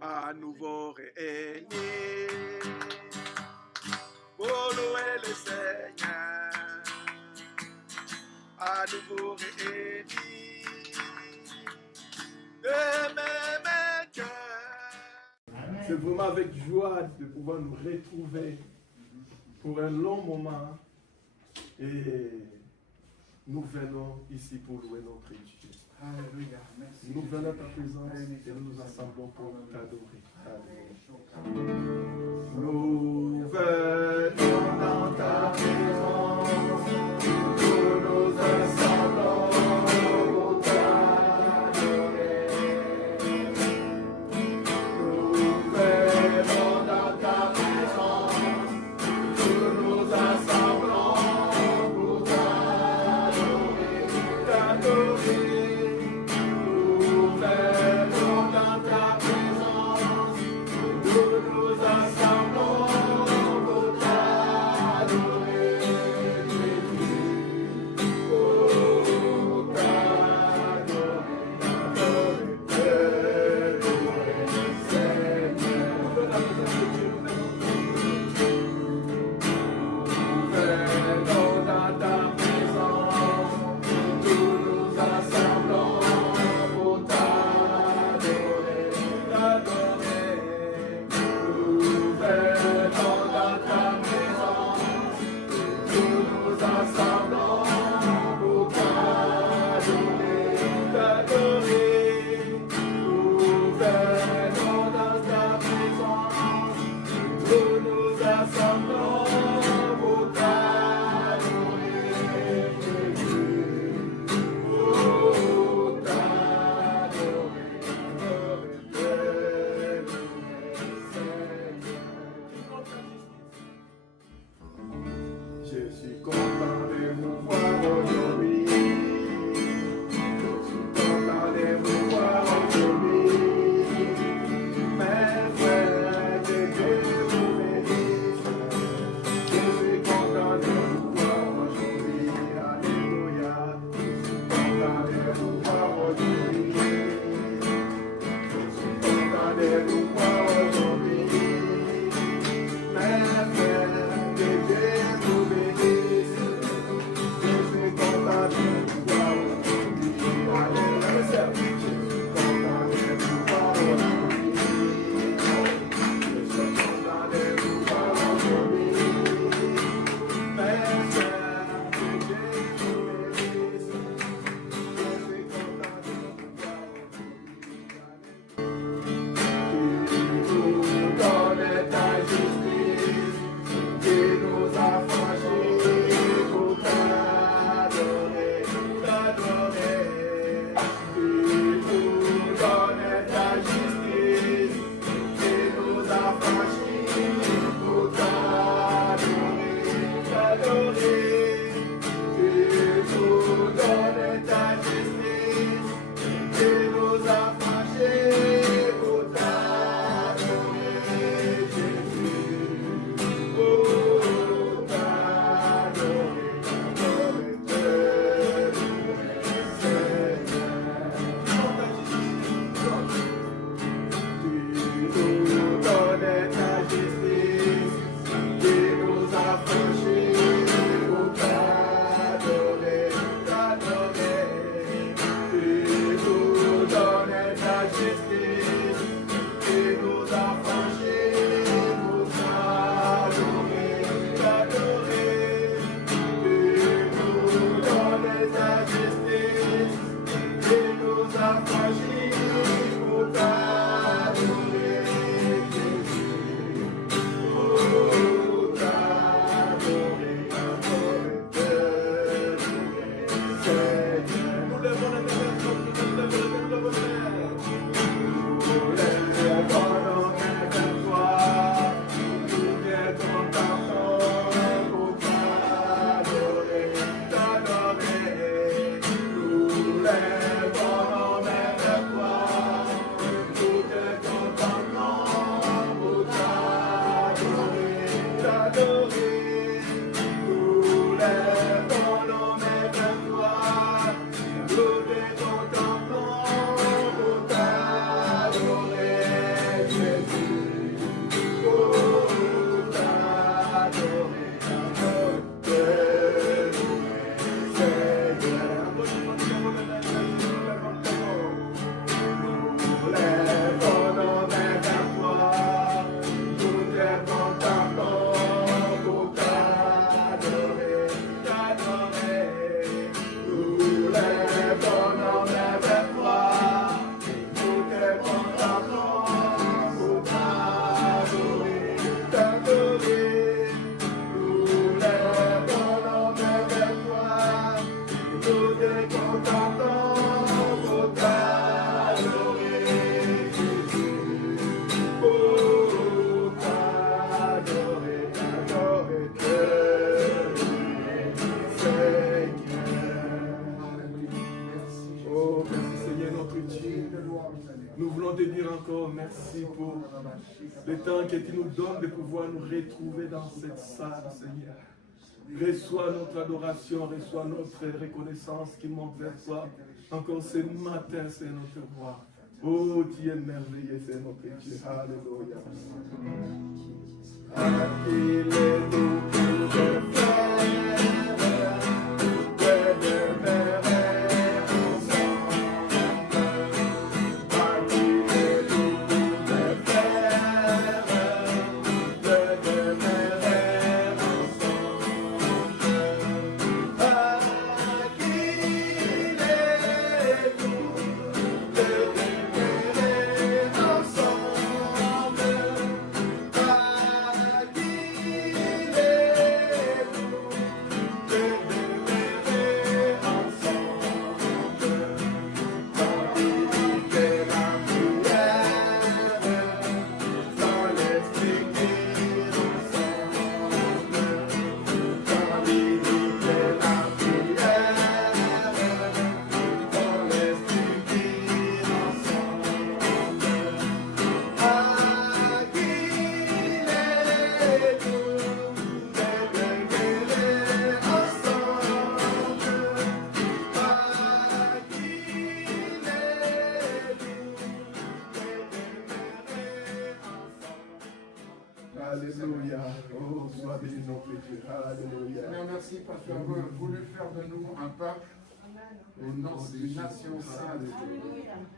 à nouveau réunis pour louer le Seigneur, à nouveau réunis de même cœur. C'est vraiment avec joie de pouvoir nous retrouver pour un long moment et nous venons ici pour louer notre Dieu. Alléluia. Merci. Nous venons à ta présence et nous nous assemblons pour t'adorer. Nous venons dans ta présence, nous nous assemblons pour t'adorer. Nous venons dans ta présence, nous nous assemblons pour t'adorer. Nous venons dans ta présence, nous nous assemblons pour t'adorer. Pour t'adorer, Seigneur. Nous venons dans ta présence, nous nous assemblons pour t'adorer. Nous venons dans ta présence, nous nous assemblons pour t'adorer. Nous venons dans ta présence, nous nous assemblons pour t'adorer. Pour je suis content de vous voir aujourd'hui. Je suis content de vous voir aujourd'hui. Mes frères, que Dieu vous bénisse. Je suis content de vous voir aujourd'hui. Alléluia. Je suis content de vous voir aujourd'hui. Je suis content de vous voir aujourd'hui. Mes frères, que Dieu vous bénisse. Je suis content de vous voir aujourd'hui. Alléluia. Je suis content de vous voir aujourd'hui. Je suis content de vous voir aujourd'hui. Mes frères, que Dieu vous bénisse. Je suis content de vous voir aujourd'hui. encore merci pour le temps que tu nous donnes de pouvoir nous retrouver dans cette salle, Seigneur. Reçois notre adoration, reçois notre reconnaissance qui monte vers toi. Encore ce matin, c'est notre roi. Oh, tu es merveilleux, c'est notre Dieu. Alléluia. Alléluia. Oh, sois béni notre Dieu. Alléluia. Seigneur, merci parce que tu as voulu faire de nous un peuple, une nation sainte.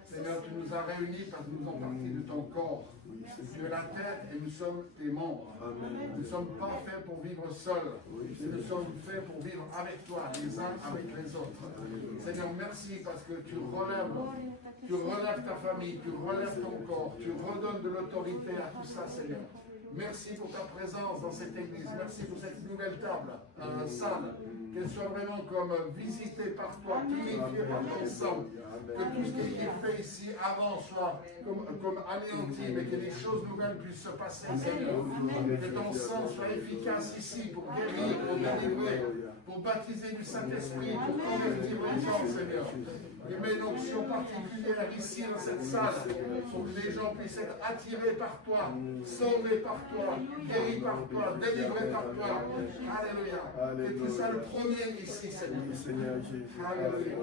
Seigneur, tu nous as réunis parce que nous sommes partis de ton corps. Tu es la tête et nous sommes tes membres. Nous ne sommes pas faits pour vivre seuls. Nous sommes faits pour vivre avec toi, les uns avec les autres. Seigneur, merci parce que tu relèves ta famille, tu relèves ton corps, tu redonnes de l'autorité à tout ça, Seigneur. Merci pour ta présence dans cette église. Merci pour cette nouvelle table, salle. Qu'elle soit vraiment comme visitée par toi, purifiée par ton sang. Que tout ce qui est fait ici avant soit comme anéanti, mais que des choses nouvelles puissent se passer, Seigneur. Que ton sang soit efficace ici pour guérir, pour délivrer, pour baptiser du Saint-Esprit, pour convertir les gens, Seigneur. Et mets une onction particulière ici dans cette salle pour que les gens puissent être attirés par toi, sauvés par toi, guéris par toi, délivrés par toi. Alléluia. Et tout ça le premier ici, Seigneur. Alléluia.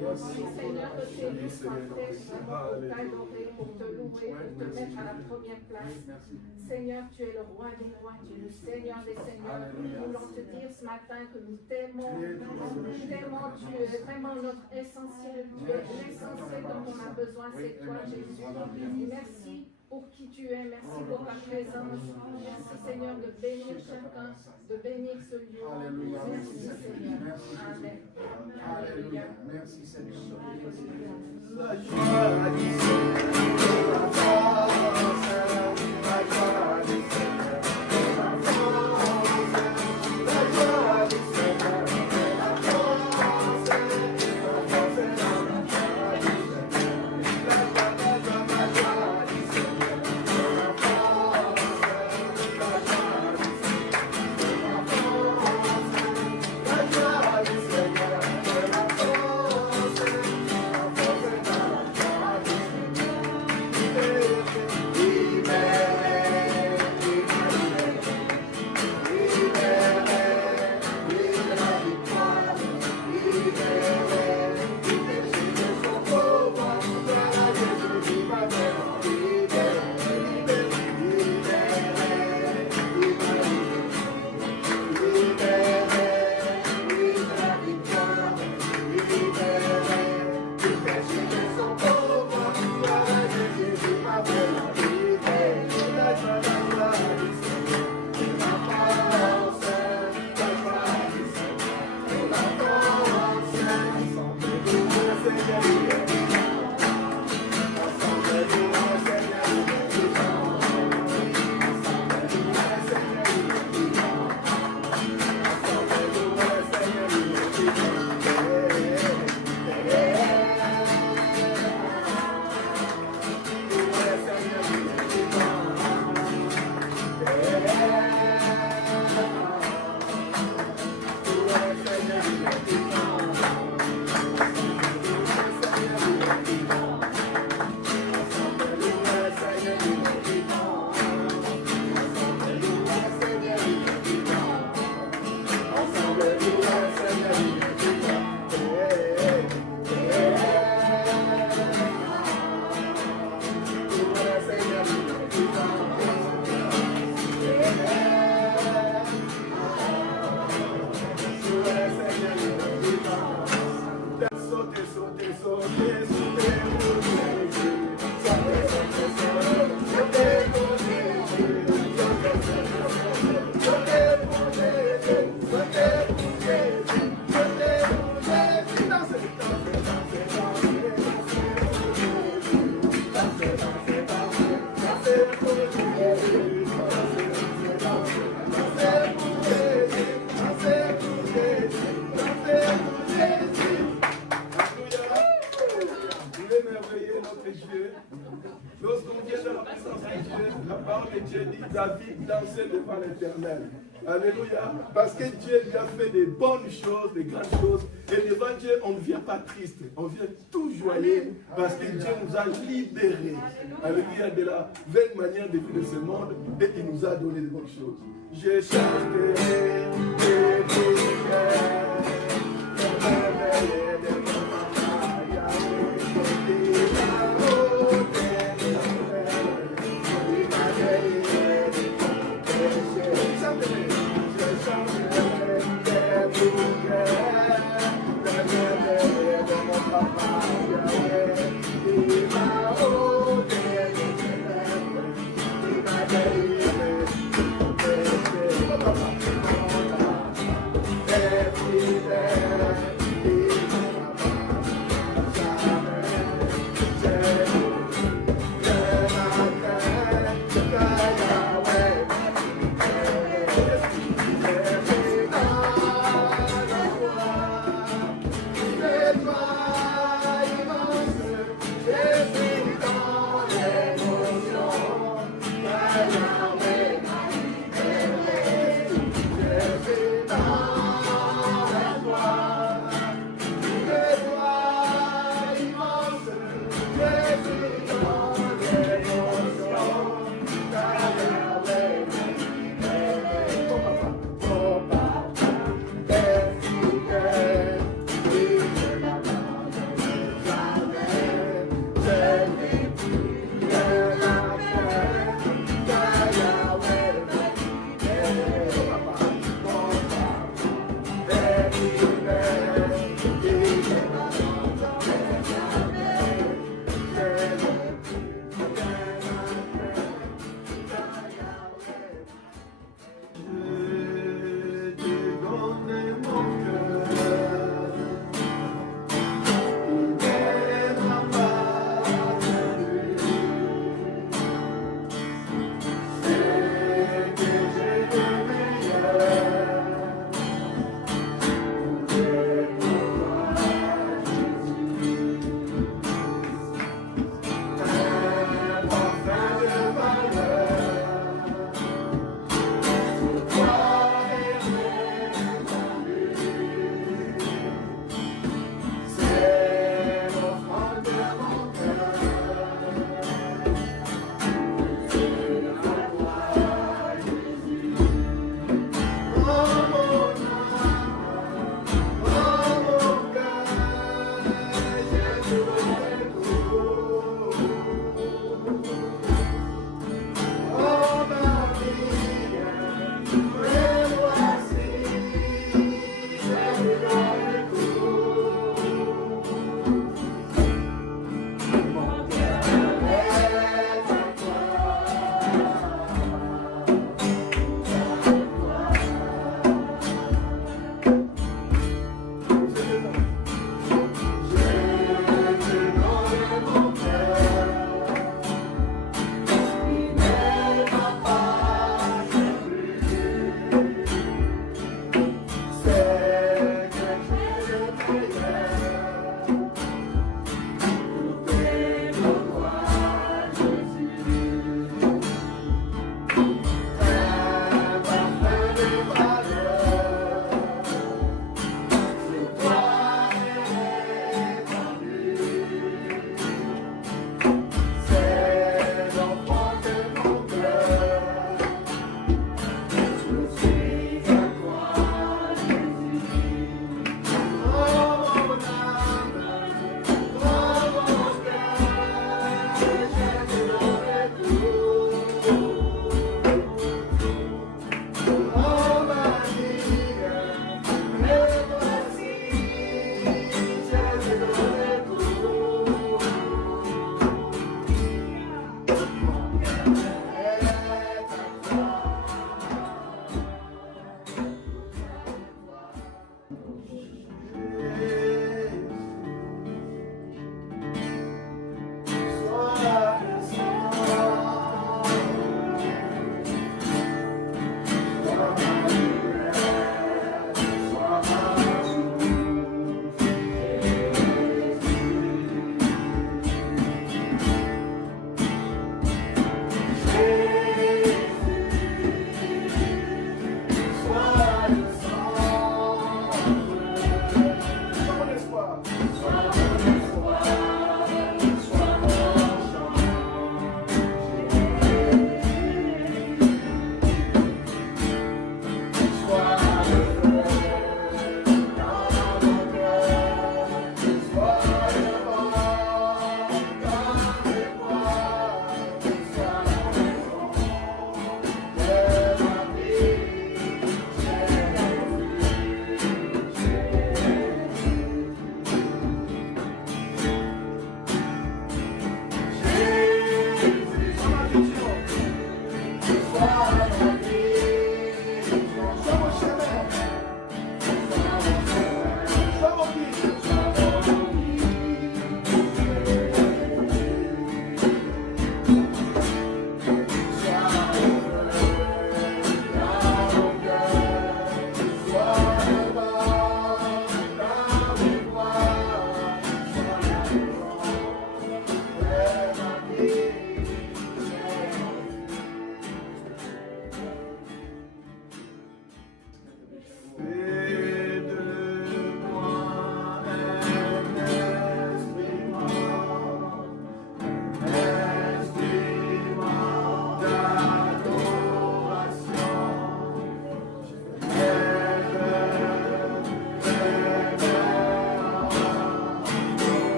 Merci Seigneur que tu es venu soit fait pour t'adorer, pour te louer, pour te mettre à la première place. Seigneur, tu es le roi des rois, tu es le Seigneur des seigneurs. Nous voulons te dire ce matin que nous t'aimons. Nous t'aimons, tu es vraiment notre essentiel. Tu es l'essentiel dont on a besoin, c'est toi Jésus. Merci pour qui tu es, merci pour ta présence. Merci Seigneur de bénir chacun, de bénir ce lieu. Alléluia. Merci Seigneur. Amen. Alléluia. Merci Seigneur. La joie du Seigneur, la force, la joie du Seigneur, la force, la joie du Seigneur, la force, la force, la joie du Seigneur, la joie du Seigneur, la force, la joie du Seigneur, la force, la joie du Seigneur, la force. merveilleux notre Dieu. Lorsqu'on vient dans la présence de Dieu, la parole de Dieu dit David dansait devant l'Éternel. Alléluia. Parce que Dieu lui a fait des bonnes choses, des grandes choses. Et devant Dieu, on ne vient pas triste. On vient tout joyeux parce que Dieu nous a libérés. Alléluia. De la vaine manière de vivre de ce monde. Et il nous a donné de bonnes choses. Je chanterai des prières. Every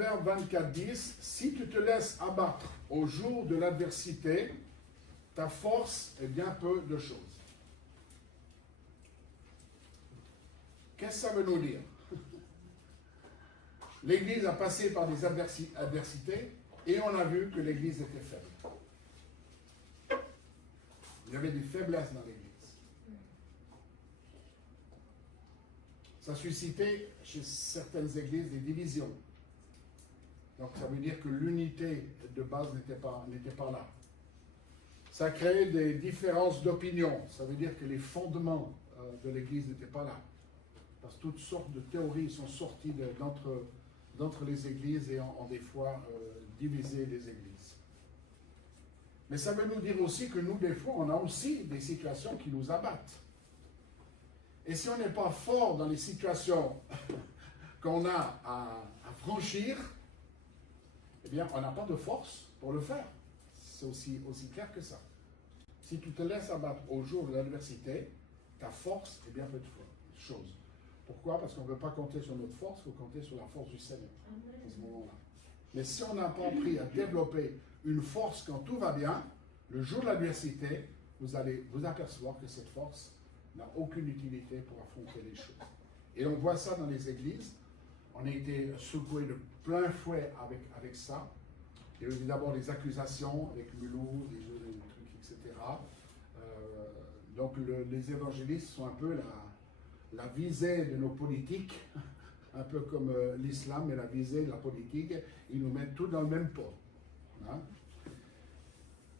Proverbe 24, 10, si tu te laisses abattre au jour de l'adversité, ta force est bien peu de choses. Qu'est-ce que ça veut nous dire? L'Église a passé par des adversités et on a vu que l'Église était faible. Il y avait des faiblesses dans l'Église. Ça suscitait chez certaines églises des divisions. Donc ça veut dire que l'unité de base n'était pas là. Ça créait des différences d'opinion. Ça veut dire que les fondements de l'Église n'étaient pas là. Parce que toutes sortes de théories sont sorties d'entre les églises et ont des fois divisé les églises. Mais ça veut nous dire aussi que nous, des fois, on a aussi des situations qui nous abattent. Et si on n'est pas fort dans les situations qu'on a à franchir, eh bien, on n'a pas de force pour le faire. C'est aussi clair que ça. Si tu te laisses abattre au jour de l'adversité, ta force est bien peu de choses. Pourquoi? Parce qu'on ne veut pas compter sur notre force, il faut compter sur la force du Seigneur à ce moment-là. Mais si on n'a pas appris à développer une force quand tout va bien, le jour de l'adversité, vous allez vous apercevoir que cette force n'a aucune utilité pour affronter les choses. Et on voit ça dans les églises. On a été secoué de plein fouet avec ça. Il y a eu d'abord des accusations avec Mulhouse, des trucs, etc. Donc les évangélistes sont un peu la visée de nos politiques, un peu comme l'islam est la visée de la politique. Ils nous mettent tout dans le même pot. Hein?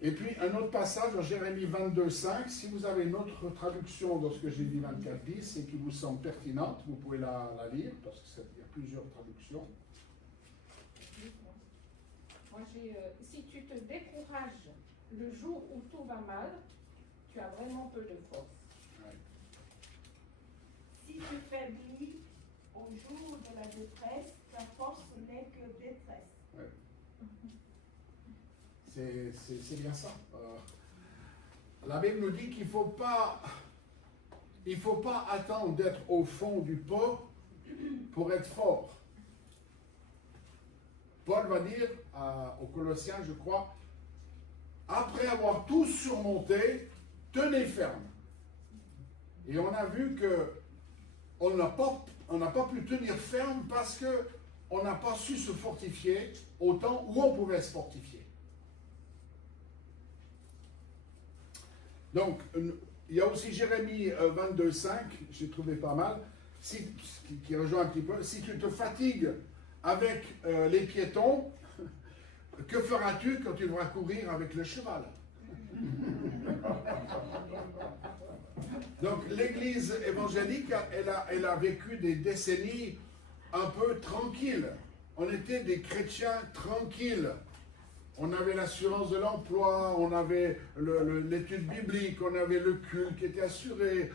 Et puis un autre passage en Jérémie 22, 5, si vous avez une autre traduction de ce que j'ai dit 24, 10 et qui vous semble pertinente, vous pouvez la lire, parce qu'il y a plusieurs traductions. Moi, si tu te décourages le jour où tout va mal, tu as vraiment peu de force. Ouais. Si tu faiblis au jour de la détresse, ta force n'est que détresse. Ouais. C'est bien ça. La Bible nous dit qu'il ne faut pas attendre d'être au fond du pot pour être fort. Paul va dire aux Colossiens, je crois, après avoir tout surmonté, tenez ferme. Et on a vu que on n'a pas pu tenir ferme parce qu'on n'a pas su se fortifier autant où on pouvait se fortifier. Donc, il y a aussi Jérémie 22, 5, j'ai trouvé pas mal, qui rejoint un petit peu. Si tu te fatigues avec les piétons, que feras-tu quand tu devras courir avec le cheval? Donc, l'Église évangélique, elle a vécu des décennies un peu tranquilles. On était des chrétiens tranquilles. On avait l'assurance de l'emploi, on avait l'étude biblique, on avait le culte qui était assuré.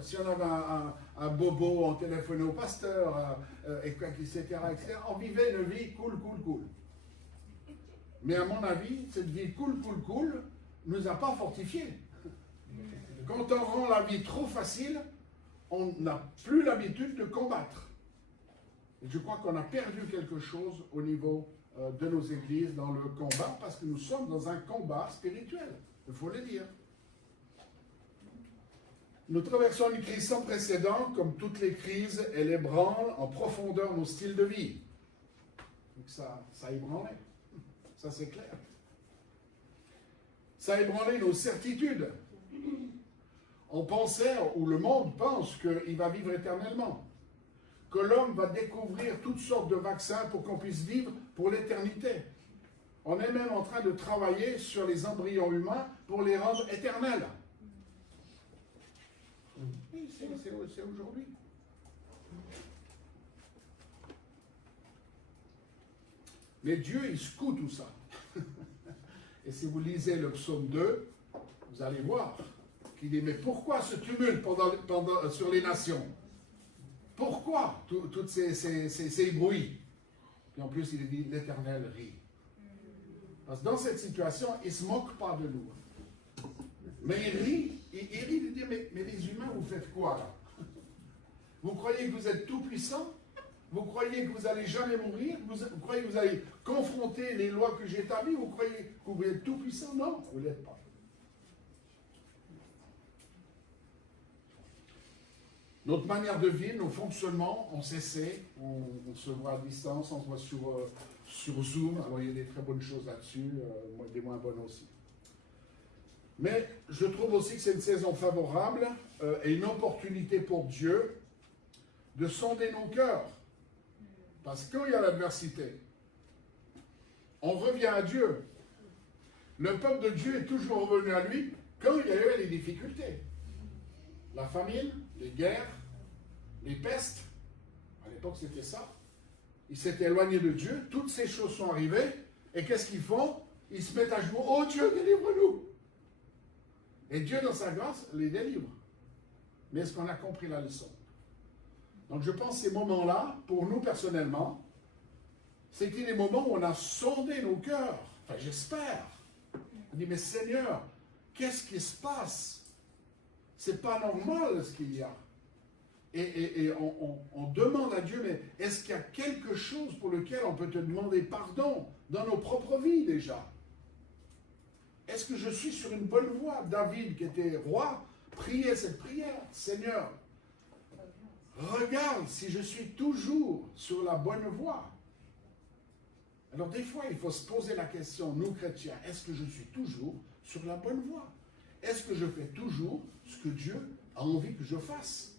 Si on avait un bobo, on téléphonait au pasteur, etc., etc. On vivait une vie cool. Mais à mon avis, cette vie cool ne nous a pas fortifiés. Quand on rend la vie trop facile, on n'a plus l'habitude de combattre. Et je crois qu'on a perdu quelque chose au niveau de nos églises dans le combat, parce que nous sommes dans un combat spirituel, il faut le dire. Nous traversons une crise sans précédent, comme toutes les crises, elle ébranle en profondeur nos styles de vie. Donc ça ébranlait, ça c'est clair. Ça ébranlait nos certitudes. On pensait, ou le monde pense, qu'il va vivre éternellement. Que l'homme va découvrir toutes sortes de vaccins pour qu'on puisse vivre pour l'éternité. On est même en train de travailler sur les embryons humains pour les rendre éternels. Oui, c'est aujourd'hui. Mais Dieu, il secoue tout ça. Et si vous lisez le psaume 2, vous allez voir qu'il dit, mais pourquoi ce tumulte sur les nations? Pourquoi tous ces bruits? Et en plus, il dit, l'Éternel rit. Parce que dans cette situation, il ne se moque pas de nous. Mais il rit, il dit, mais les humains, vous faites quoi là? Vous croyez que vous êtes tout puissant? Vous croyez que vous n'allez jamais mourir? Vous croyez que vous allez confronter les lois que j'ai établies? Vous croyez que vous êtes tout puissant? Non, vous ne l'êtes pas. Notre manière de vivre, nos fonctionnements ont cessé. On se voit à distance, on se voit sur Zoom. Alors il y a des très bonnes choses là-dessus, des moins bonnes aussi. Mais je trouve aussi que c'est une saison favorable et une opportunité pour Dieu de sonder nos cœurs. Parce que quand il y a l'adversité, on revient à Dieu. Le peuple de Dieu est toujours revenu à lui quand il y avait les difficultés. La famine, les guerres, les pestes. À l'époque, c'était ça. Ils s'étaient éloignés de Dieu. Toutes ces choses sont arrivées. Et qu'est-ce qu'ils font? Ils se mettent à jouer. Oh Dieu, délivre-nous! Et Dieu, dans sa grâce, les délivre. Mais est-ce qu'on a compris la leçon? Donc je pense que ces moments-là, pour nous personnellement, c'était des moments où on a sondé nos cœurs. Enfin, j'espère. On dit, mais Seigneur, qu'est-ce qui se passe? C'est pas normal ce qu'il y a. Et on demande à Dieu, mais est-ce qu'il y a quelque chose pour lequel on peut te demander pardon dans nos propres vies déjà? Est-ce que je suis sur une bonne voie? David, qui était roi, priait cette prière. Seigneur, regarde si je suis toujours sur la bonne voie. Alors des fois, il faut se poser la question, nous chrétiens, est-ce que je suis toujours sur la bonne voie? Est-ce que je fais toujours ce que Dieu a envie que je fasse?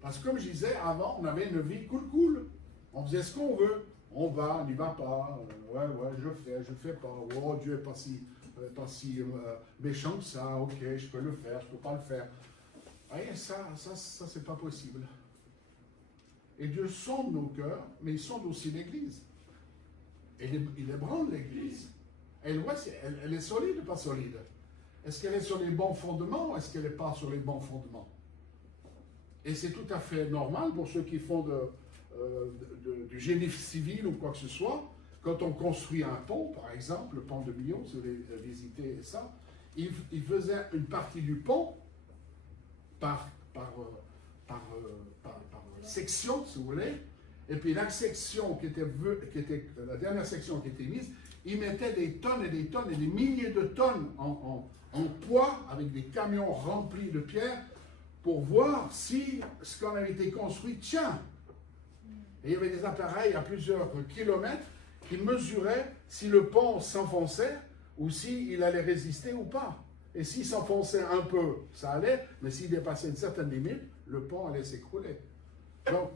Parce que comme je disais, avant, on avait une vie cool. On faisait ce qu'on veut. On va, on n'y va pas. Ouais, je fais pas. Oh, Dieu n'est pas si méchant que ça. Ok, je peux le faire, je ne peux pas le faire. Voyez, ça c'est pas possible. Et Dieu sonde nos cœurs, mais il sonde aussi l'Église. Et il ébranle l'Église. Et il voit si elle est solide ou pas solide. Est-ce qu'elle est sur les bons fondements ou est-ce qu'elle n'est pas sur les bons fondements? Et c'est tout à fait normal pour ceux qui font du génie civil ou quoi que ce soit. Quand on construit un pont, par exemple, le pont de Millau, si vous voulez visiter ça, il faisait une partie du pont par section, si vous voulez, et puis la section la dernière section qui était mise, il mettait des tonnes et des tonnes et des milliers de tonnes en poids avec des camions remplis de pierres pour voir si ce qu'on avait été construit tient. Et il y avait des appareils à plusieurs kilomètres qui mesuraient si le pont s'enfonçait ou s'il allait résister ou pas. Et s'il s'enfonçait un peu, ça allait, mais s'il dépassait une certaine limite, le pont allait s'écrouler. Donc,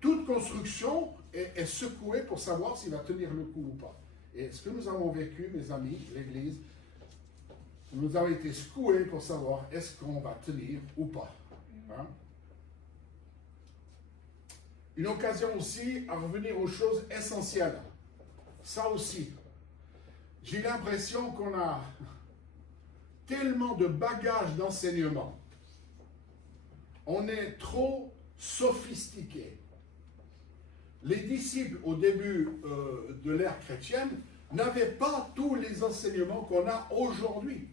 toute construction est secouée pour savoir s'il va tenir le coup ou pas. Et ce que nous avons vécu, mes amis, l'Église, nous avons été secoués pour savoir est-ce qu'on va tenir ou pas. Hein? Une occasion aussi à revenir aux choses essentielles. Ça aussi. J'ai l'impression qu'on a tellement de bagages d'enseignement. On est trop sophistiqué. Les disciples, au début de l'ère chrétienne, n'avaient pas tous les enseignements qu'on a aujourd'hui.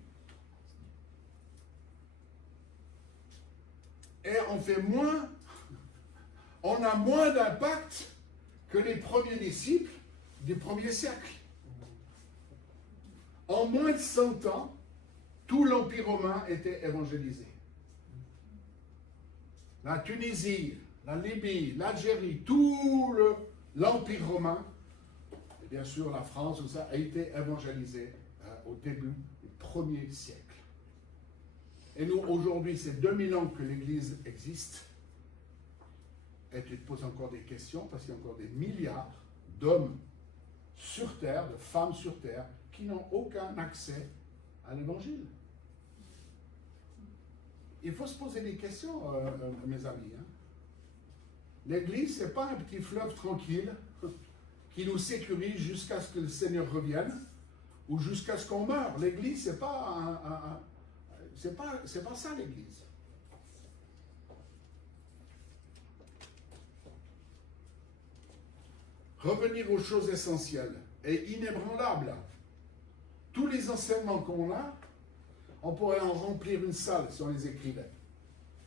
Et on a moins d'impact que les premiers disciples du premier siècle. En moins de 100 ans, tout l'Empire romain était évangélisé. La Tunisie, la Libye, l'Algérie, tout l'Empire romain, et bien sûr la France, tout ça, a été évangélisé au début du 1er siècle. Et nous, aujourd'hui, c'est 2000 ans que l'Église existe. Et tu te poses encore des questions, parce qu'il y a encore des milliards d'hommes sur terre, de femmes sur terre, qui n'ont aucun accès à l'Évangile. Il faut se poser des questions, mes amis. Hein. L'Église, ce n'est pas un petit fleuve tranquille qui nous sécurise jusqu'à ce que le Seigneur revienne ou jusqu'à ce qu'on meure. L'Église, c'est pas c'est pas ça l'Église. Revenir aux choses essentielles et inébranlables. Tous les enseignements qu'on a, on pourrait en remplir une salle si on les écrivait.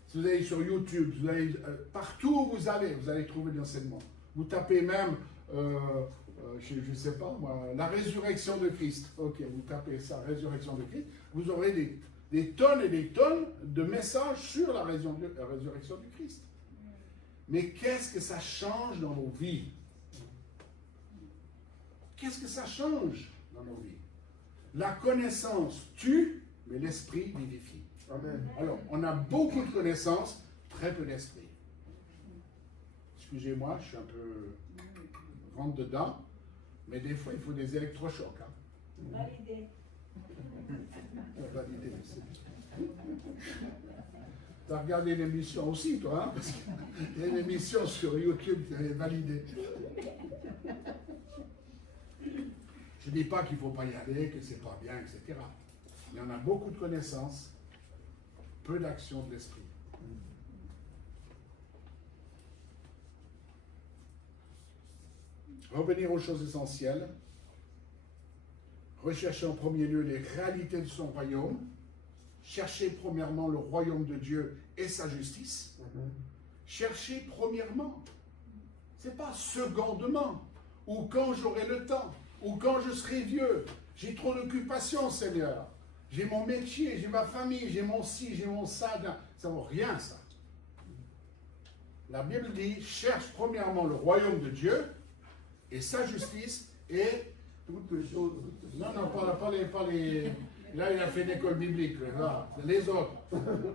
Si vous allez sur YouTube, partout où vous allez trouver des enseignements. Vous tapez même, je ne sais pas moi, la résurrection de Christ. Ok, vous tapez ça, résurrection de Christ. Vous aurez des tonnes et des tonnes de messages sur la résurrection du Christ. Mais qu'est-ce que ça change dans nos vies? Qu'est-ce que ça change dans nos vies? La connaissance tue, mais l'esprit vivifie. Amen. Alors, on a beaucoup de connaissances, très peu d'esprit. Excusez-moi, je suis un peu rentre dedans, mais des fois, il faut des électrochocs. Hein. Validé. Validé, tu as regardé l'émission aussi, toi, hein, parce qu'il y a une émission sur YouTube qui est validée. Je ne dis pas qu'il ne faut pas y aller, que ce n'est pas bien, etc. Mais on a beaucoup de connaissances, peu d'action de l'esprit. Revenir aux choses essentielles. Rechercher en premier lieu les réalités de son royaume. Chercher premièrement le royaume de Dieu et sa justice. Chercher premièrement. Ce n'est pas secondement. Ou quand j'aurai le temps. Ou quand je serai vieux. J'ai trop d'occupations, Seigneur. J'ai mon métier, j'ai ma famille, j'ai mon ci, j'ai mon ça. Ça ne vaut rien, ça. La Bible dit, cherche premièrement le royaume de Dieu et sa justice et toutes choses. Non, pas les. Là, il a fait une école biblique. Là, les autres.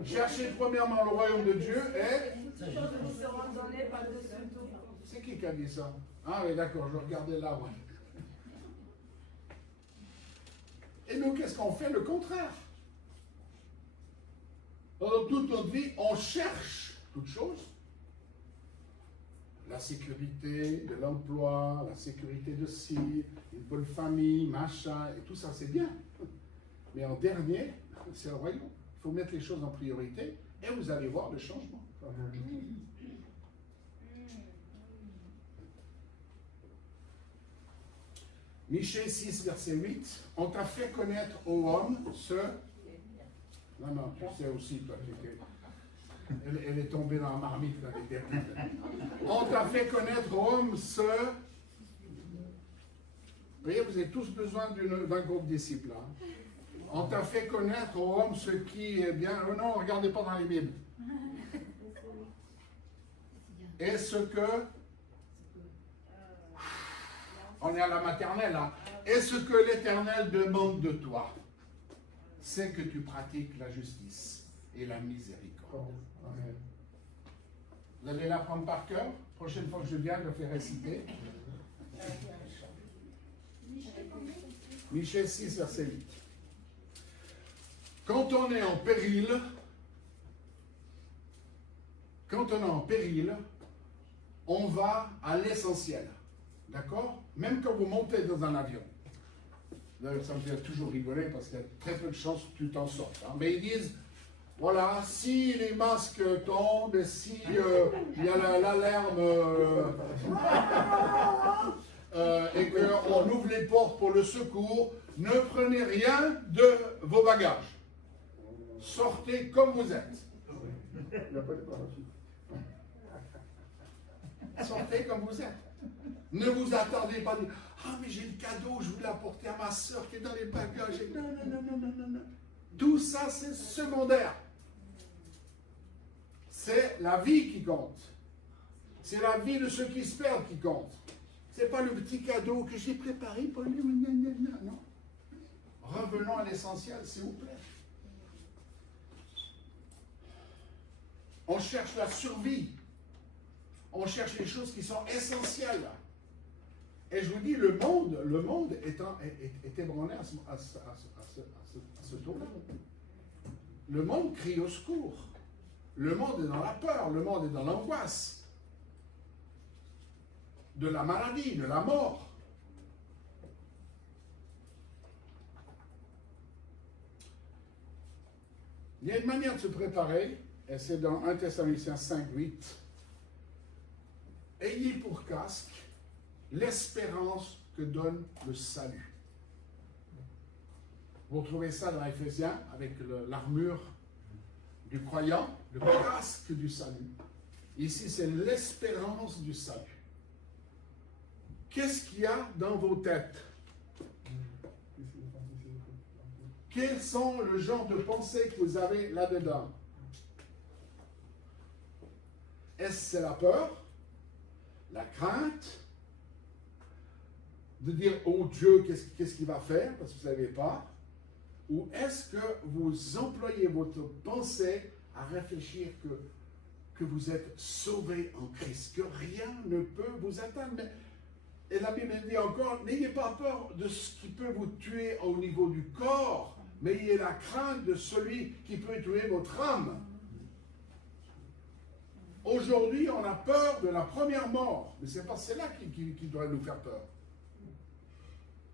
Cherchez premièrement le royaume de Dieu et. Toutes choses vous seront données par-dessus tout. C'est qui a dit ça? Ah oui, d'accord, je regardais là. Ouais. Et nous, qu'est-ce qu'on fait? Le contraire. Dans toute notre vie, on cherche toutes choses. La sécurité de l'emploi, la sécurité de ci, une bonne famille, machin, et tout ça, c'est bien. Mais en dernier, c'est le royaume. Il faut mettre les choses en priorité et vous allez voir le changement. Michée 6, verset 8. On t'a fait connaître, ô homme, ce... Non, tu sais aussi, toi, elle est tombée dans la marmite, là, les derniers. On t'a fait connaître, ô homme, ce... Vous voyez, vous avez tous besoin d'un groupe de disciples. Hein. On t'a fait connaître, ô homme, ce qui est bien... Oh non, regardez pas dans les Bibles. Et ce que... On est à la maternelle, hein. Et ce que l'Éternel demande de toi, c'est que tu pratiques la justice et la miséricorde. Amen. Vous allez l'apprendre par cœur. Prochaine fois que je viens, je le fais réciter. Michée 6, verset 8. Quand on est en péril, on va à l'essentiel. D'accord? Même quand vous montez dans un avion. D'ailleurs, ça me fait toujours rigoler parce qu'il y a très peu de chances que tu t'en sortes. Hein. Mais ils disent, voilà, si les masques tombent, et si il y a l'alarme et qu'on ouvre les portes pour le secours, ne prenez rien de vos bagages. Sortez comme vous êtes. Il n'y a pas de parachute. Sortez comme vous êtes. Ne vous attendez pas à dire, ah mais j'ai le cadeau, je voulais l'apporter à ma soeur qui est dans les bagages. Non. Tout ça c'est secondaire. C'est la vie qui compte. C'est la vie de ceux qui se perdent qui compte. C'est pas le petit cadeau que j'ai préparé pour lui. Non. Revenons à l'essentiel, s'il vous plaît. On cherche la survie. On cherche les choses qui sont essentielles. Et je vous dis, le monde est ébranlé à ce tour-là. Le monde crie au secours. Le monde est dans la peur, le monde est dans l'angoisse. De la maladie, de la mort. Il y a une manière de se préparer, et c'est dans 1 Thessaloniciens 5, 8. Ayez pour casque l'espérance que donne le salut. Vous retrouvez ça dans Éphésiens avec l'armure du croyant, le casque du salut. Ici, c'est l'espérance du salut. qu'est-ce qu'il y a dans vos têtes? Quels sont le genre de pensées que vous avez là-dedans? Est-ce que c'est la peur, la crainte, de dire, oh Dieu, qu'est-ce qu'il va faire, parce que vous ne savez pas? Ou est-ce que vous employez votre pensée à réfléchir que vous êtes sauvé en Christ, que rien ne peut vous atteindre? Et la Bible dit encore, n'ayez pas peur de ce qui peut vous tuer au niveau du corps, mais ayez la crainte de celui qui peut tuer votre âme. Aujourd'hui, on a peur de la première mort, mais ce n'est pas celle-là qui doit nous faire peur.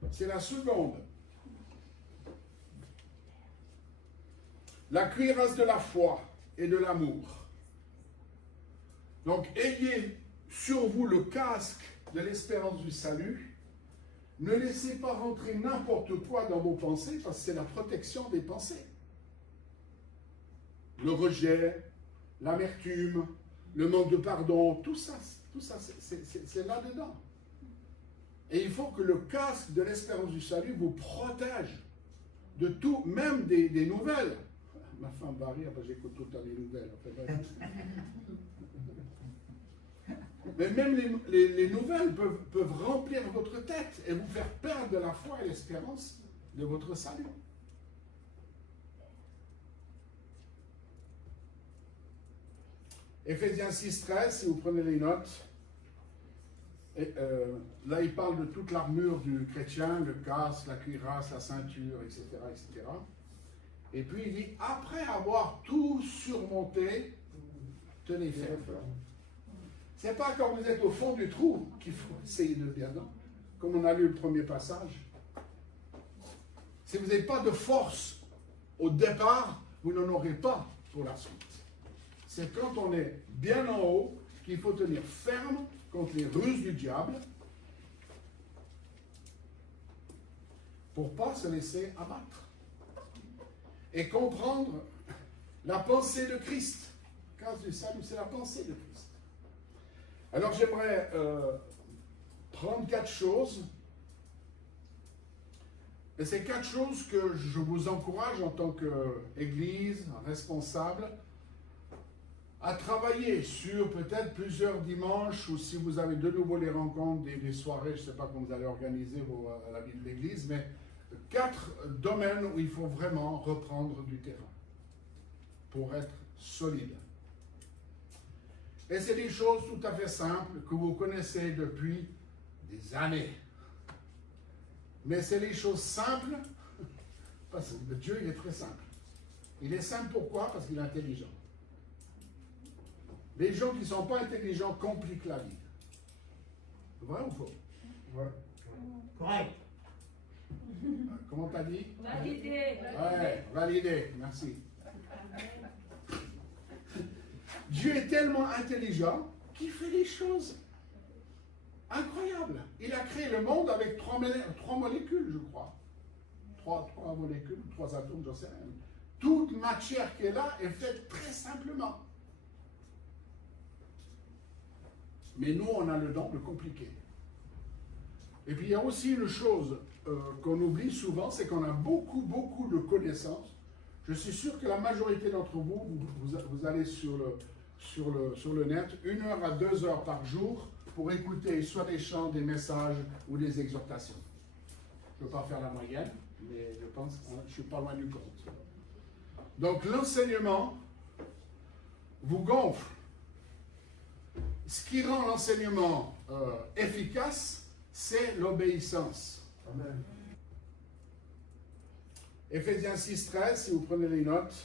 C'est la seconde. La cuirasse de la foi et de l'amour. Donc, ayez sur vous le casque de l'espérance du salut. Ne laissez pas rentrer n'importe quoi dans vos pensées, parce que c'est la protection des pensées. Le rejet, l'amertume, le manque de pardon, tout ça c'est là-dedans. Et il faut que le casque de l'espérance du salut vous protège de tout, même des nouvelles. Ma femme va rire parce que j'écoute tout le temps les nouvelles. Mais même les nouvelles peuvent remplir votre tête et vous faire perdre la foi et l'espérance de votre salut. Éphésiens 6,13, si vous prenez les notes, là il parle de toute l'armure du chrétien, le casque, la cuirasse, la ceinture, etc., etc. Et puis il dit, après avoir tout surmonté, tenez ferme. C'est pas quand vous êtes au fond du trou qu'il faut essayer de venir dedans, comme on a lu le premier passage. Si vous n'avez pas de force au départ, vous n'en aurez pas pour la suite. C'est quand on est bien en haut qu'il faut tenir ferme contre les ruses du diable pour ne pas se laisser abattre. Et comprendre la pensée de Christ. Quand du salut, c'est la pensée de Christ. Alors j'aimerais prendre 4 choses. Et c'est 4 choses que je vous encourage en tant qu'Église, responsable, à travailler sur peut-être plusieurs dimanches, ou si vous avez de nouveau les rencontres, des soirées, je ne sais pas comment vous allez organiser la vie de l'Église, mais 4 domaines où il faut vraiment reprendre du terrain pour être solide. Et c'est des choses tout à fait simples que vous connaissez depuis des années. Mais c'est des choses simples parce que Dieu, il est très simple. Il est simple pourquoi? Parce qu'il est intelligent. Les gens qui ne sont pas intelligents compliquent la vie. Vrai ou faux? Ouais. Correct. Comment t'as dit? Validé. Ouais, validé, merci. Dieu est tellement intelligent qu'il fait des choses incroyables. Il a créé le monde avec 3 molécules, je crois. 3 molécules, 3 atomes, j'en sais rien. Toute matière qui est là est faite très simplement. Mais nous, on a le don de compliquer. Et puis, il y a aussi une chose qu'on oublie souvent, c'est qu'on a beaucoup de connaissances. Je suis sûr que la majorité d'entre vous allez sur le net 1 heure à 2 heures par jour pour écouter soit des chants, des messages ou des exhortations. Je ne veux pas faire la moyenne, mais je pense que je ne suis pas loin du compte. Donc, l'enseignement vous gonfle. Ce qui rend l'enseignement efficace, c'est l'obéissance. Amen. Éphésiens 6,13, si vous prenez les notes,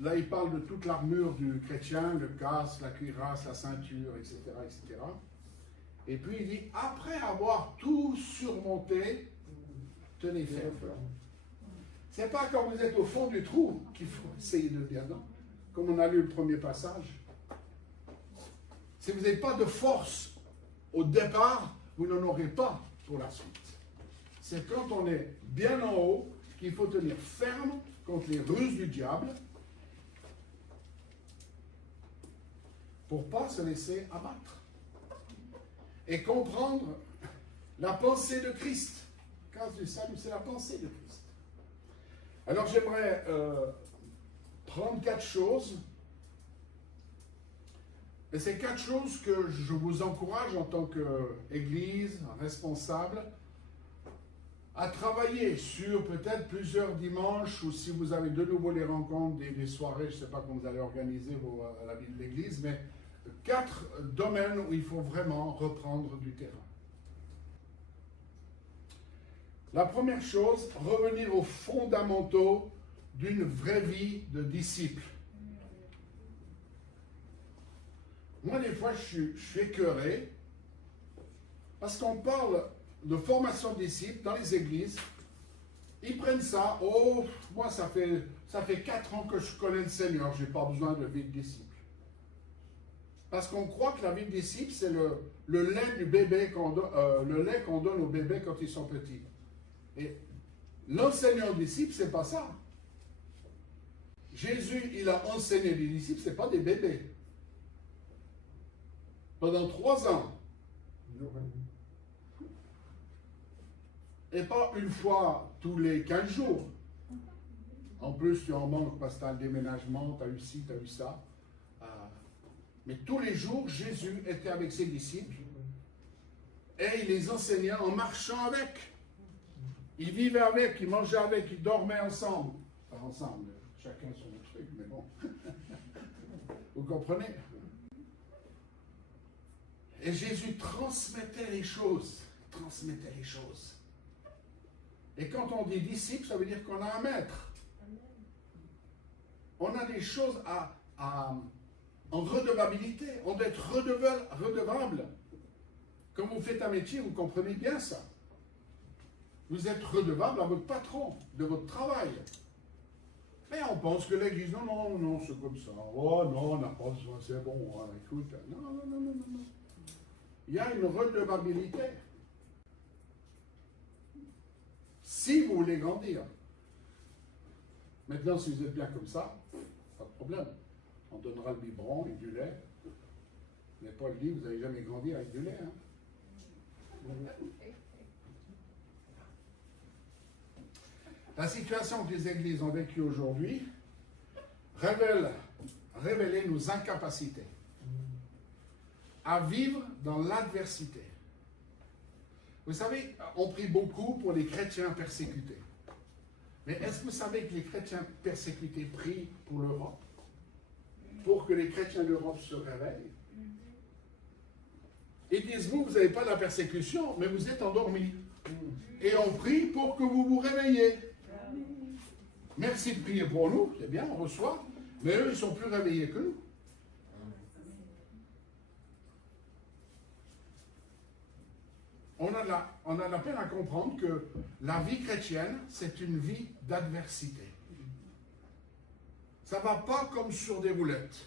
là il parle de toute l'armure du chrétien, le casque, la cuirasse, la ceinture, etc., etc. Et puis il dit, après avoir tout surmonté, tenez ferme. C'est pas quand vous êtes au fond du trou qu'il faut essayer de venir dedans, comme on a lu le premier passage. Si vous n'avez pas de force au départ, vous n'en aurez pas pour la suite. C'est quand on est bien en haut qu'il faut tenir ferme contre les ruses du diable pour ne pas se laisser abattre. et comprendre la pensée de Christ. Cause du salut, c'est la pensée de Christ. Alors j'aimerais prendre 4 choses. Et c'est 4 choses que je vous encourage en tant qu'Église, responsable, à travailler sur peut-être plusieurs dimanches, ou si vous avez de nouveau les rencontres, des soirées, je ne sais pas comment vous allez organiser à la vie de l'Église, mais 4 domaines où il faut vraiment reprendre du terrain. La première chose, revenir aux fondamentaux d'une vraie vie de disciple. Moi, des fois, je suis écœuré parce qu'on parle de formation de disciples dans les églises. Ils prennent ça. Oh, moi, ça fait 4 ans que je connais le Seigneur. Je n'ai pas besoin de vie de disciple. Parce qu'on croit que la vie de disciple, c'est le lait du bébé le lait qu'on donne aux bébés quand ils sont petits. Et l'enseignant disciple, c'est pas ça. Jésus, il a enseigné les disciples, c'est pas des bébés. Pendant 3 ans. Et pas une fois tous les 15 jours. En plus, tu en manques parce que tu as un déménagement, tu as eu ci, tu as eu ça. Mais tous les jours, Jésus était avec ses disciples et il les enseignait en marchant avec. Il vivait avec, il mangeait avec, il dormait ensemble. Pas ensemble, chacun son truc, mais bon. Vous comprenez? Et Jésus transmettait les choses. Transmettait les choses. Et quand on dit disciple, ça veut dire qu'on a un maître. On a des choses en redevabilité. On doit être redevable. Quand vous faites un métier, vous comprenez bien ça. Vous êtes redevable à votre patron, de votre travail. Mais on pense que l'Église, non, c'est comme ça. Oh non, on n'a pas besoin, c'est bon, écoute. Non. Il y a une redevabilité. Si vous voulez grandir. Maintenant, si vous êtes bien comme ça, pas de problème. On donnera le biberon et du lait. Mais Paul dit, vous n'avez jamais grandi avec du lait. La situation que les églises ont vécue aujourd'hui révèle nos incapacités à vivre dans l'adversité. Vous savez, on prie beaucoup pour les chrétiens persécutés. Mais est-ce que vous savez que les chrétiens persécutés prient pour l'Europe? Pour que les chrétiens d'Europe se réveillent? Ils disent, vous n'avez pas la persécution, mais vous êtes endormis. Et on prie pour que vous vous réveillez. Merci de prier pour nous, c'est bien, on reçoit. Mais eux, ils sont plus réveillés que nous. On a la peine à comprendre que la vie chrétienne, c'est une vie d'adversité. Ça ne va pas comme sur des roulettes.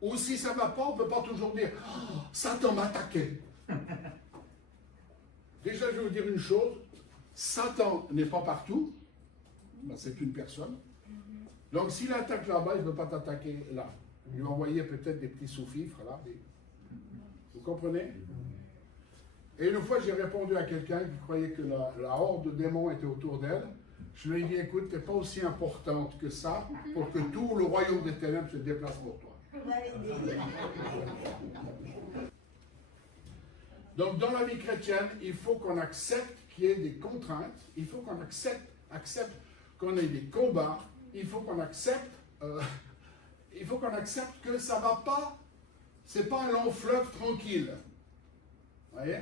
Ou si ça ne va pas, on ne peut pas toujours dire oh, « Satan m'a attaqué ». Déjà, je vais vous dire une chose, Satan n'est pas partout, ben, c'est une personne. Donc s'il attaque là-bas, il ne peut pas t'attaquer là. Il lui a envoyé peut-être des petits sous-fifres là. Vous comprenez? Et une fois, j'ai répondu à quelqu'un qui croyait que la horde de démons était autour d'elle. Je lui ai dit, écoute, tu n'es pas aussi importante que ça pour que tout le royaume des ténèbres se déplace pour toi. Donc, dans la vie chrétienne, il faut qu'on accepte qu'il y ait des contraintes. Il faut qu'on accepte qu'on ait des combats. Il faut qu'on accepte que ça ne va pas. C'est pas un long fleuve tranquille. Vous voyez?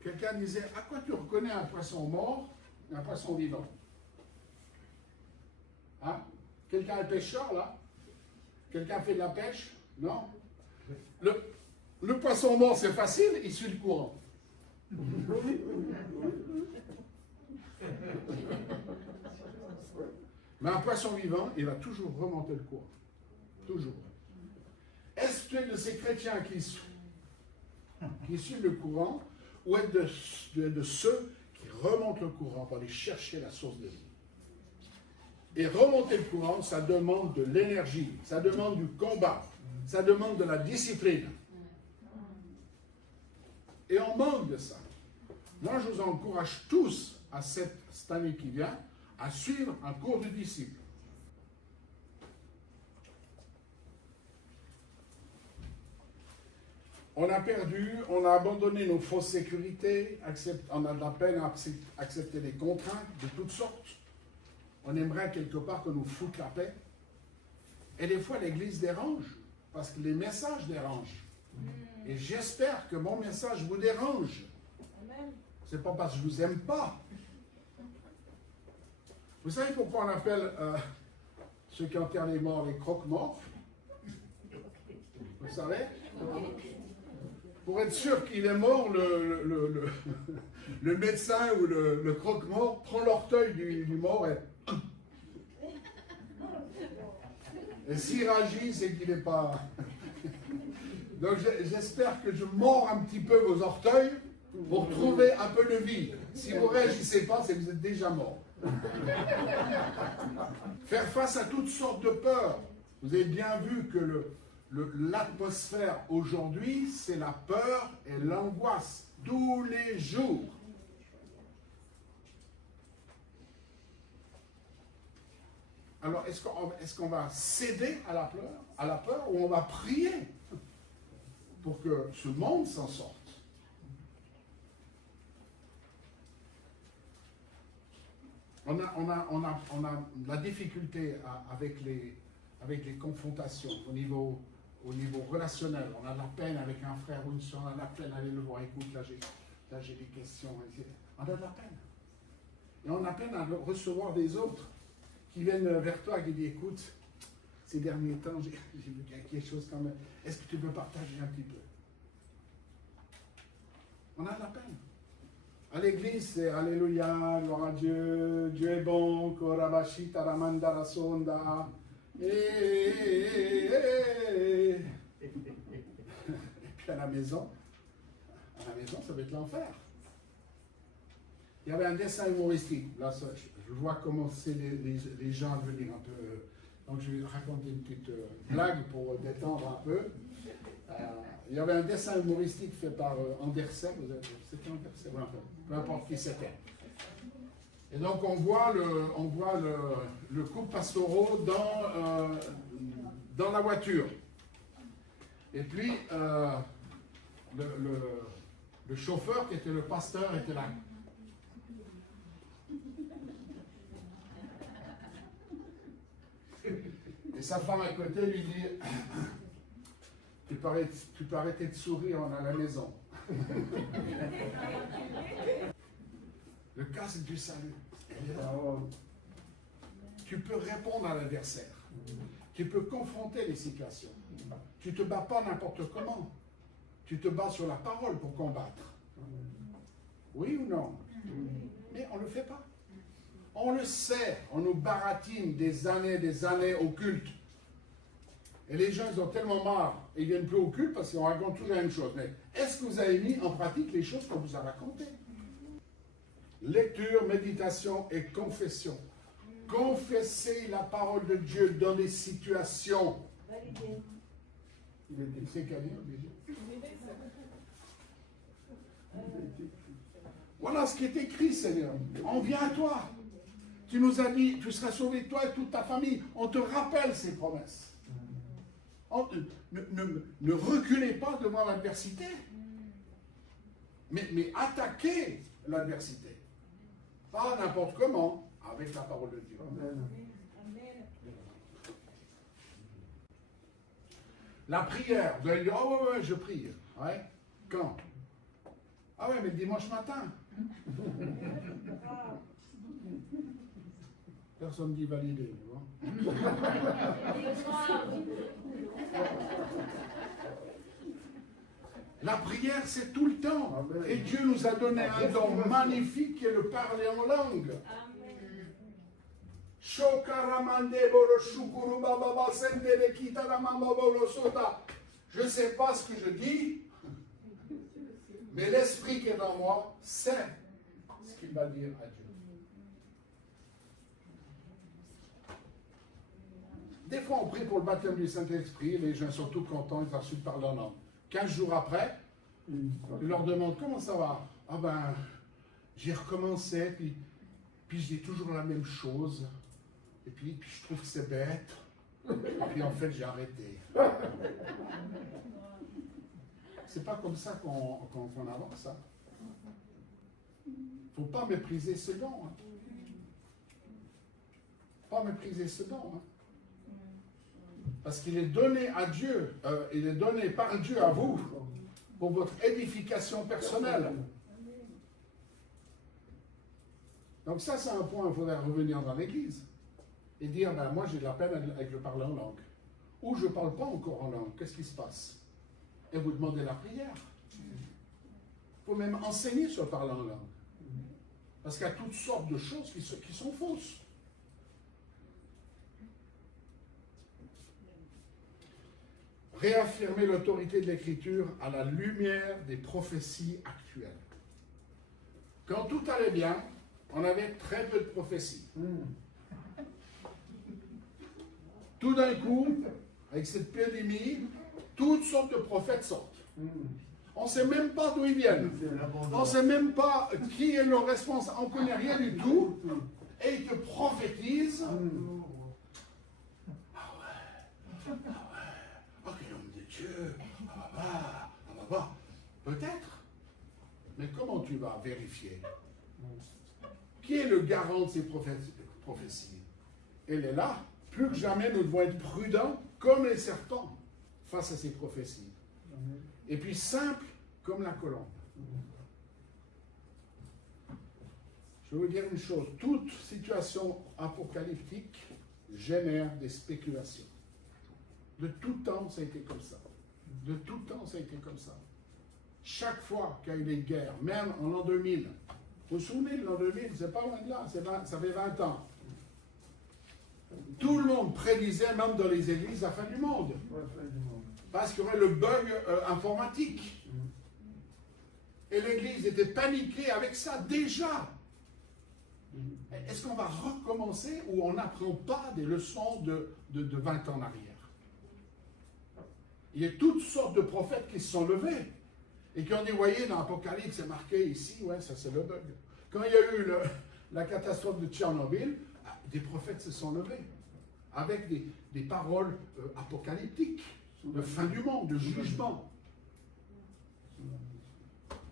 Quelqu'un disait, à quoi tu reconnais un poisson mort et un poisson vivant? Hein? Quelqu'un est pêcheur, là? Quelqu'un fait de la pêche? Non? Le poisson mort, c'est facile, il suit le courant. Mais un poisson vivant, il va toujours remonter le courant. Toujours. Est-ce que tu es de ces chrétiens qui suivent le courant, ou être de ceux qui remontent le courant pour aller chercher la source de vie? Et remonter le courant, ça demande de l'énergie, ça demande du combat, ça demande de la discipline. Et on manque de ça. Moi, je vous encourage tous à cette année qui vient à suivre un cours de disciple. On a perdu, on a abandonné nos fausses sécurités, on a de la peine à accepter les contraintes de toutes sortes. On aimerait quelque part qu'on nous foute la paix. Et des fois, l'Église dérange, parce que les messages dérangent. Et j'espère que mon message vous dérange. C'est pas parce que je vous aime pas. Vous savez pourquoi on appelle ceux qui enterrent les morts les croque-morts? Vous savez? Pour être sûr qu'il est mort, le médecin ou le croque-mort prend l'orteil du mort et s'il réagit, c'est qu'il n'est pas... Donc j'espère que je mords un petit peu vos orteils pour trouver un peu de vie. Si vous ne réagissez pas, c'est que vous êtes déjà mort. Faire face à toutes sortes de peurs. Vous avez bien vu que l'atmosphère aujourd'hui, c'est la peur et l'angoisse tous les jours. Alors, est-ce qu'on va céder à la peur ou on va prier pour que ce monde s'en sorte? On a la difficulté avec les confrontations au niveau relationnel. On a de la peine avec un frère ou une soeur, on a de la peine à aller le voir. Écoute, là j'ai des questions. On a de la peine. Et on a peine à recevoir des autres qui viennent vers toi et qui disent, écoute, ces derniers temps, j'ai vu qu'il y a quelque chose quand même. Est-ce que tu peux partager un petit peu? On a de la peine. À l'église, c'est Alléluia, gloire à Dieu, Dieu est bon, Korabashi, Taramanda, Rasonda. Et puis à la maison, ça va être l'enfer. Il y avait un dessin humoristique. Là, je vois commencer les gens à venir un peu. Donc, je vais raconter une petite blague pour détendre un peu. Il y avait un dessin humoristique fait par Andersen. C'était Andersen, peu importe qui c'était. Et donc, on voit le couple pastoraux dans la voiture. Et puis, le chauffeur, qui était le pasteur, était là. Et sa femme à côté lui dit, tu peux arrêter de sourire, on est à la maison. Le casque du salut. Tu peux répondre à l'adversaire. Tu peux confronter les situations. Tu ne te bats pas n'importe comment. Tu te bats sur la parole pour combattre. Oui ou non? Mais on ne le fait pas. On le sait, on nous baratine des années au culte. Et les gens, ils ont tellement marre, ils ne viennent plus au culte parce qu'on raconte toujours la même chose. Mais est-ce que vous avez mis en pratique les choses qu'on vous a racontées? Lecture, méditation et confession. Confessez la parole de Dieu dans des situations. C'est qu'à dire, voilà ce qui est écrit, Seigneur. On vient à toi. Tu nous as dit, tu seras sauvé, toi et toute ta famille. On te rappelle ces promesses. Ne reculez pas devant l'adversité. Mais attaquez l'adversité. Pas n'importe comment, avec la parole de Dieu. Amen. La prière, vous allez dire, oh ouais, je prie. Ouais. Quand? Ah ouais, mais le dimanche matin. Personne ne dit valider. La prière, c'est tout le temps. Et Dieu nous a donné un don magnifique qui est le parler en langue. Je ne sais pas ce que je dis, mais l'esprit qui est dans moi sait ce qu'il va dire à Dieu. Des fois, on prie pour le baptême du Saint-Esprit, les gens sont tout contents, ils ont reçu parler en langue. 15 jours après, Tu leur demandes comment ça va. Ah ben, j'ai recommencé, puis je dis toujours la même chose. Et puis je trouve que c'est bête. Et puis en fait, j'ai arrêté. C'est pas comme ça qu'on avance. Hein. Faut pas mépriser ce don. Hein. Pas mépriser ce don. Hein. Parce qu'il est donné à Dieu, il est donné par Dieu à vous pour votre édification personnelle. Donc ça, c'est un point où il faudrait revenir dans l'église et dire, ben, moi j'ai de la peine avec le parler en langue. Ou je ne parle pas encore en langue, qu'est-ce qui se passe? Et vous demandez la prière. Il faut même enseigner sur le parler en langue. Parce qu'il y a toutes sortes de choses qui sont fausses. Réaffirmer l'autorité de l'Écriture à la lumière des prophéties actuelles. Quand tout allait bien, on avait très peu de prophéties. Tout d'un coup, avec cette pandémie, toutes sortes de prophètes sortent. On ne sait même pas d'où ils viennent. On ne sait même pas qui est le responsable. On ne connaît rien du tout. Et ils te prophétisent. Dieu, peut-être. Mais comment tu vas vérifier? Qui est le garant de ces prophéties? Elle est là. Plus que jamais, nous devons être prudents comme les serpents face à ces prophéties. Et puis simple comme la colombe. Je vais vous dire une chose. Toute situation apocalyptique génère des spéculations. De tout temps, ça a été comme ça. De tout temps, ça a été comme ça. Chaque fois qu'il y a eu des guerres, même en l'an 2000, vous vous souvenez de l'an 2000, c'est pas loin de là, ça fait 20 ans. Tout le monde prédisait, même dans les églises, la fin du monde. Parce qu'il y aurait le bug informatique. Et l'église était paniquée avec ça, déjà. Est-ce qu'on va recommencer ou on n'apprend pas des leçons de 20 ans en arrière? Il y a toutes sortes de prophètes qui se sont levés et qui ont dit, voyez, dans l'Apocalypse, c'est marqué ici, ouais, ça c'est le bug. Quand il y a eu la catastrophe de Tchernobyl, des prophètes se sont levés avec des paroles apocalyptiques, de fin du monde, de jugement.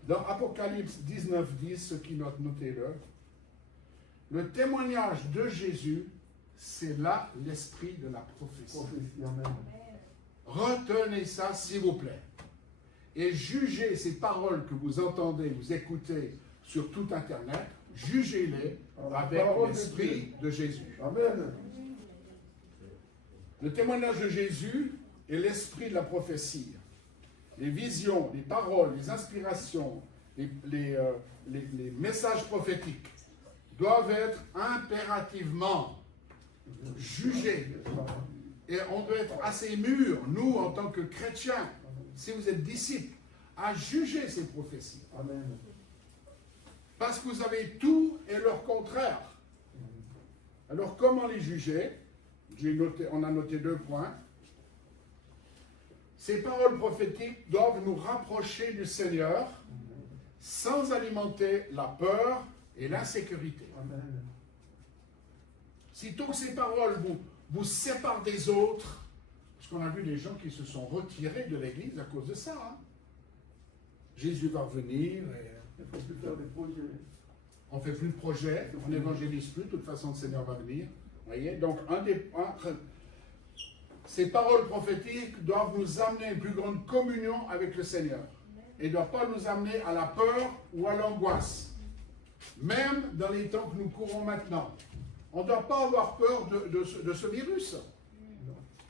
Dans Apocalypse 19:10, ceux qui notent, notez-le, le témoignage de Jésus, c'est là l'esprit de la prophétie. Retenez ça, s'il vous plaît. Et jugez ces paroles que vous entendez, vous écoutez sur tout Internet, jugez-les avec l'esprit de Jésus. Amen. Le témoignage de Jésus est l'esprit de la prophétie. Les visions, les paroles, les inspirations, les messages prophétiques doivent être impérativement jugés. Et on doit être assez mûrs, nous, en tant que chrétiens, si vous êtes disciples, à juger ces prophéties. Amen. Parce que vous avez tout et leur contraire. Alors, comment les juger? On a noté 2 points. Ces paroles prophétiques doivent nous rapprocher du Seigneur sans alimenter la peur et l'insécurité. Amen. Sitôt que ces paroles vous séparent des autres, parce qu'on a vu des gens qui se sont retirés de l'Église à cause de ça. Hein. Jésus va revenir et Il ne faut plus faire des projets. on ne fait plus de projet, on n'évangélise plus, de toute façon le Seigneur va venir. Voyez, donc ces paroles prophétiques doivent nous amener à une plus grande communion avec le Seigneur. Et ne doivent pas nous amener à la peur ou à l'angoisse. Même dans les temps que nous courons maintenant. On ne doit pas avoir peur de ce virus.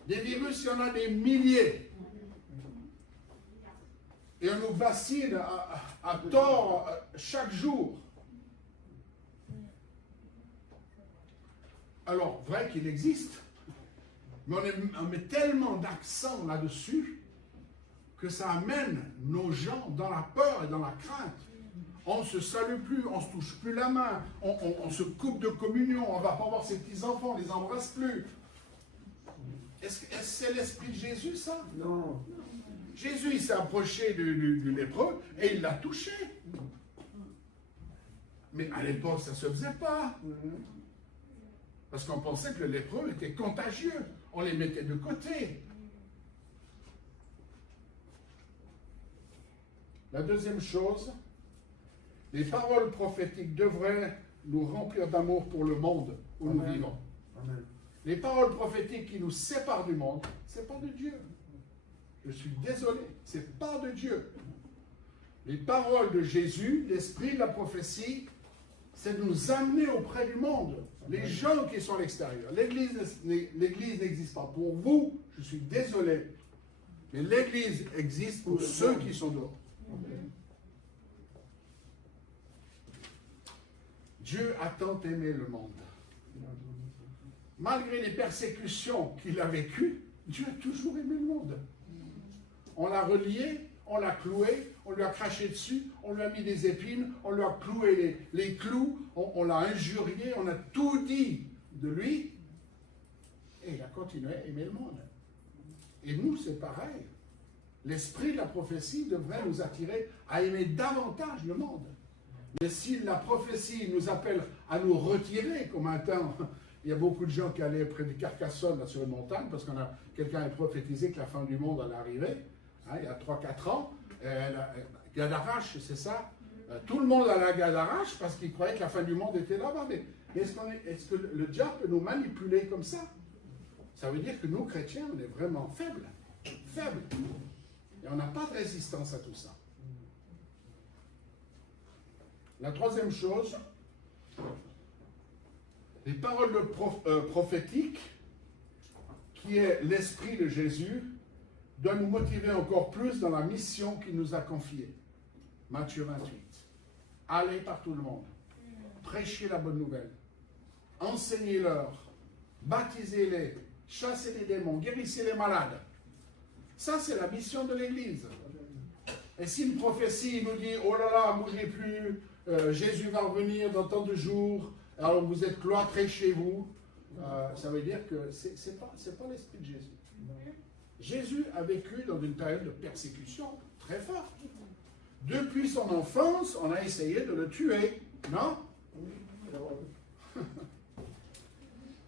Des virus, il y en a des milliers. Et on nous vaccine à tort chaque jour. Alors, vrai qu'il existe, mais on met tellement d'accent là-dessus que ça amène nos gens dans la peur et dans la crainte. On ne se salue plus, on ne se touche plus la main, on se coupe de communion, on ne va pas voir ses petits-enfants, on ne les embrasse plus. Est-ce que c'est l'esprit de Jésus, ça? Non. Jésus, il s'est approché du lépreux et il l'a touché. Mais à l'époque, ça ne se faisait pas. Parce qu'on pensait que le lépreux était contagieux. On les mettait de côté. La deuxième chose, les paroles prophétiques devraient nous remplir d'amour pour le monde où nous vivons. Amen. Les paroles prophétiques qui nous séparent du monde, ce n'est pas de Dieu. Je suis désolé, ce n'est pas de Dieu. Les paroles de Jésus, l'esprit de la prophétie, c'est de nous amener auprès du monde. Les gens qui sont à l'extérieur. L'Église n'existe pas pour vous, je suis désolé. Mais l'Église existe pour ceux qui sont dehors. Dieu a tant aimé le monde. Malgré les persécutions qu'il a vécues, Dieu a toujours aimé le monde. On l'a relié, on l'a cloué, on lui a craché dessus, on lui a mis des épines, on lui a cloué les clous, on l'a injurié, on a tout dit de lui. Et il a continué à aimer le monde. Et nous, c'est pareil. L'esprit de la prophétie devrait nous attirer à aimer davantage le monde. Mais si la prophétie nous appelle à nous retirer, comme un temps, il y a beaucoup de gens qui allaient près de Carcassonne, là, sur une montagne, parce qu'on a quelqu'un a prophétisé que la fin du monde allait arriver, hein, il y a 3-4 ans. Gadarache, c'est ça. Tout le monde allait à Gadarache parce qu'il croyait que la fin du monde était là-bas. Mais est-ce que le diable peut nous manipuler comme ça? Ça veut dire que nous, chrétiens, on est vraiment faibles. Faibles. Et on n'a pas de résistance à tout ça. La troisième chose, les paroles prophétiques, qui est l'esprit de Jésus, doivent nous motiver encore plus dans la mission qu'il nous a confiée. Matthieu 28. Allez par tout le monde. Prêchez la bonne nouvelle. Enseignez-leur. Baptisez-les. Chassez les démons. Guérissez les malades. Ça, c'est la mission de l'Église. Et si une prophétie nous dit, oh là là, bougez plus, Jésus va revenir dans tant de jours, alors vous êtes cloîtrés chez vous, ça veut dire que ce n'est pas l'esprit de Jésus. Jésus a vécu dans une période de persécution très forte. Depuis son enfance, on a essayé de le tuer, non?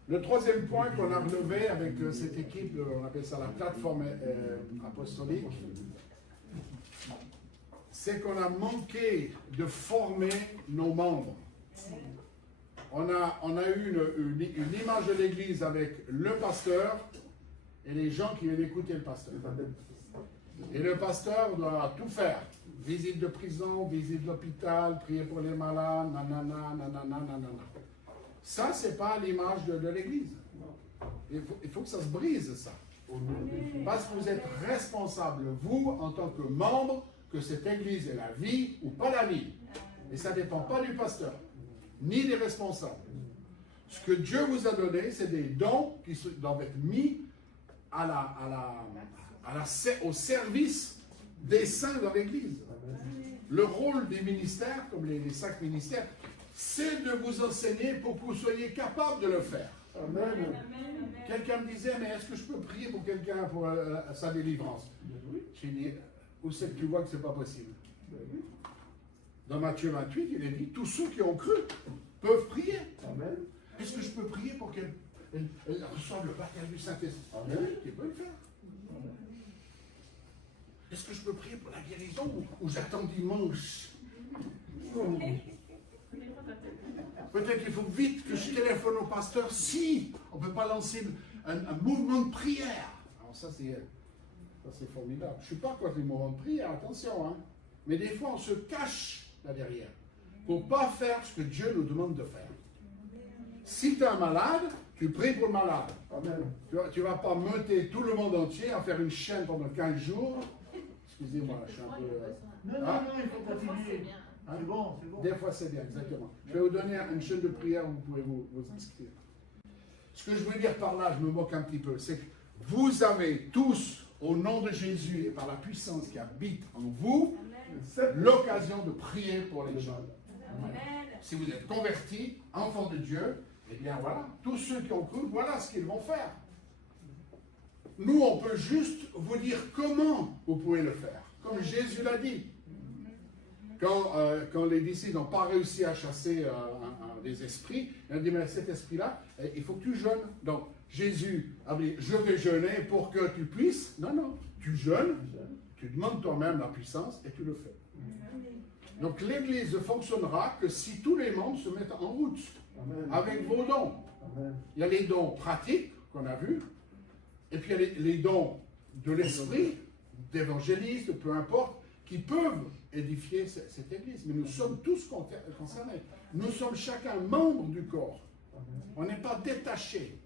Le troisième point qu'on a relevé avec cette équipe, on appelle ça la plateforme apostolique, c'est qu'on a manqué de former nos membres. On a eu une image de l'Église avec le pasteur et les gens qui viennent écouter le pasteur. Et le pasteur doit tout faire. Visite de prison, visite d'hôpital, prier pour les malades, nanana, nanana, nanana. Ça, ce n'est pas l'image de l'Église. Il faut que ça se brise, ça. Parce que vous êtes responsable, vous, en tant que membre, que cette Église est la vie ou pas la vie. Et ça ne dépend pas du pasteur, ni des responsables. Ce que Dieu vous a donné, c'est des dons qui doivent être mis au service des saints dans l'Église. Le rôle des ministères, comme les 5 ministères, c'est de vous enseigner pour que vous soyez capable de le faire. Amen. Quelqu'un me disait, mais est-ce que je peux prier pour quelqu'un pour sa délivrance? J'ai dit, où c'est que tu vois que ce n'est pas possible? Dans Matthieu 28, il est dit, tous ceux qui ont cru peuvent prier. Amen. Est-ce que je peux prier pour qu'elle reçoive le baptême du Saint-Esprit? Amen. Oui, tu peux le faire. Est-ce que je peux prier pour la guérison ou j'attends dimanche? Peut-être qu'il faut vite que je téléphone au pasteur. Si on ne peut pas lancer un mouvement de prière. Alors ça c'est formidable. Je ne suis pas contre les mouvements de prière, attention. Hein. Mais des fois on se cache là derrière pour ne pas faire ce que Dieu nous demande de faire. Si tu es un malade, tu pries pour le malade. Amen. Tu ne vas pas monter tout le monde entier à faire une chaîne pendant 15 jours. Excusez-moi, je suis un peu... Non, il faut continuer. C'est bon, c'est bon. Des fois, c'est bien, exactement. Je vais vous donner une chaîne de prière où vous pouvez vous inscrire. Ce que je veux dire par là, je me moque un petit peu, c'est que vous avez tous, au nom de Jésus et par la puissance qui habite en vous, l'occasion de prier pour les gens. Si vous êtes convertis, enfants de Dieu, eh bien voilà, tous ceux qui ont cru, voilà ce qu'ils vont faire. Nous, on peut juste vous dire comment vous pouvez le faire, comme Jésus l'a dit. Quand les disciples n'ont pas réussi à chasser des esprits, il a dit, mais cet esprit-là, il faut que tu jeûnes. Donc, Jésus a dit, je vais jeûner pour que tu puisses. Non, non, tu jeûnes, tu demandes toi-même la puissance et tu le fais. Donc, l'Église ne fonctionnera que si tous les membres se mettent en route avec vos dons. Il y a les dons pratiques qu'on a vus, et puis il y a les dons de l'esprit, d'évangéliste, peu importe, qui peuvent édifier cette Église. Mais nous sommes tous concernés. Nous sommes chacun membre du corps. On n'est pas détachés.